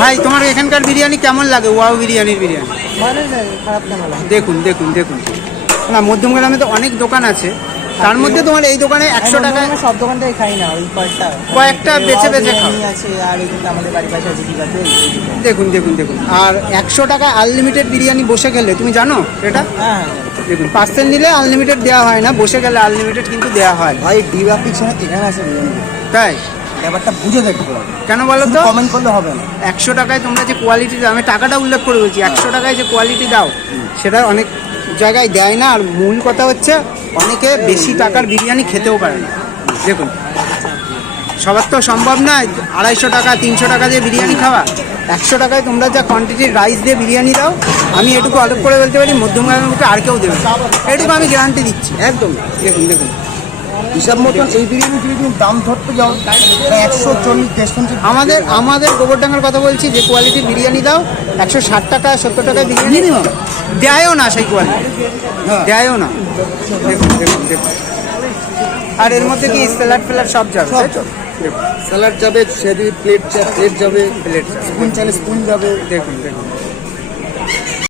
ভাই তোমার এখানকার বিরিয়ানি কেমন লাগে? ওয়াও বিরিয়ানির বিরিয়ানি খারাপ কেন লাগে? দেখুন দেখুন দেখুন না, মধ্যমগ্রামে তো অনেক দোকান আছে, তার মধ্যে তোমার এই দোকানে 100 টাকায় সব দোকান থেকে খাই না, ওই কয়েকটা বেছে বেছে খাও। আছে আর এই কিন্তু আমাদের বাড়ির পাশে আছে ঠিক আছে। দেখুন দেখুন দেখুন, আর 100 টাকা আনলিমিটেড বিরিয়ানি বসে খেলে, তুমি জানো এটা? হ্যাঁ দেখুন, পার্সেল নিলে আনলিমিটেড দেওয়া হয় না, বসে গেলে আনলিমিটেড কিন্তু দেওয়া হয়। ভাই ডিবা পিছনে এখানে আছে বিরিয়ানি, তাই ব্যাপারটা বুঝে দেখতে হবে। কেন বলো তো? কমেন্ট করলে হবে না। 100 টাকায় তোমরা যে কোয়ালিটি দাও, আমি টাকাটা উল্লেখ করে বলছি, 100 টাকায় যে কোয়ালিটি দাও সেটা অনেক জায়গায় দেয় না। আর মূল কথা হচ্ছে অনেকে বেশি টাকার বিরিয়ানি খেতেও পারে না। দেখুন, সবার তো সম্ভব না 250 টাকা 300 টাকা দিয়ে বিরিয়ানি খাওয়া। 100 টাকায় তোমরা যা কোয়ান্টিটির রাইস দিয়ে বিরিয়ানি দাও, আমি এটুকু আলোক করে বলতে পারি মধ্যমগ্রামের মুখে আর কেউ দেবে না, এটুকু আমি গ্যারান্টি দিচ্ছি একদম। দেখুন দেখুন, হিসাব মতন এই বিরিয়ানি যদি তুমি দাম ধরতে যাও 140-150। আমাদের গোবরডাঙ্গার কথা বলছি, যে কোয়ালিটির বিরিয়ানি দাও 160 টাকা 70 টাকায় বিরিয়ানি দেয়ও না, সেই কোয়ালিটি দেয়ও না। দেখুন দেখুন দেখুন, আর এর মধ্যে কি স্যালাড ফ্যালাড সব যাবে, তাই তো? স্যালাড যাবে, সেদি প্লেট যাবে, প্লেট স্পুন চাইলে স্পুন যাবে। দেখুন দেখুন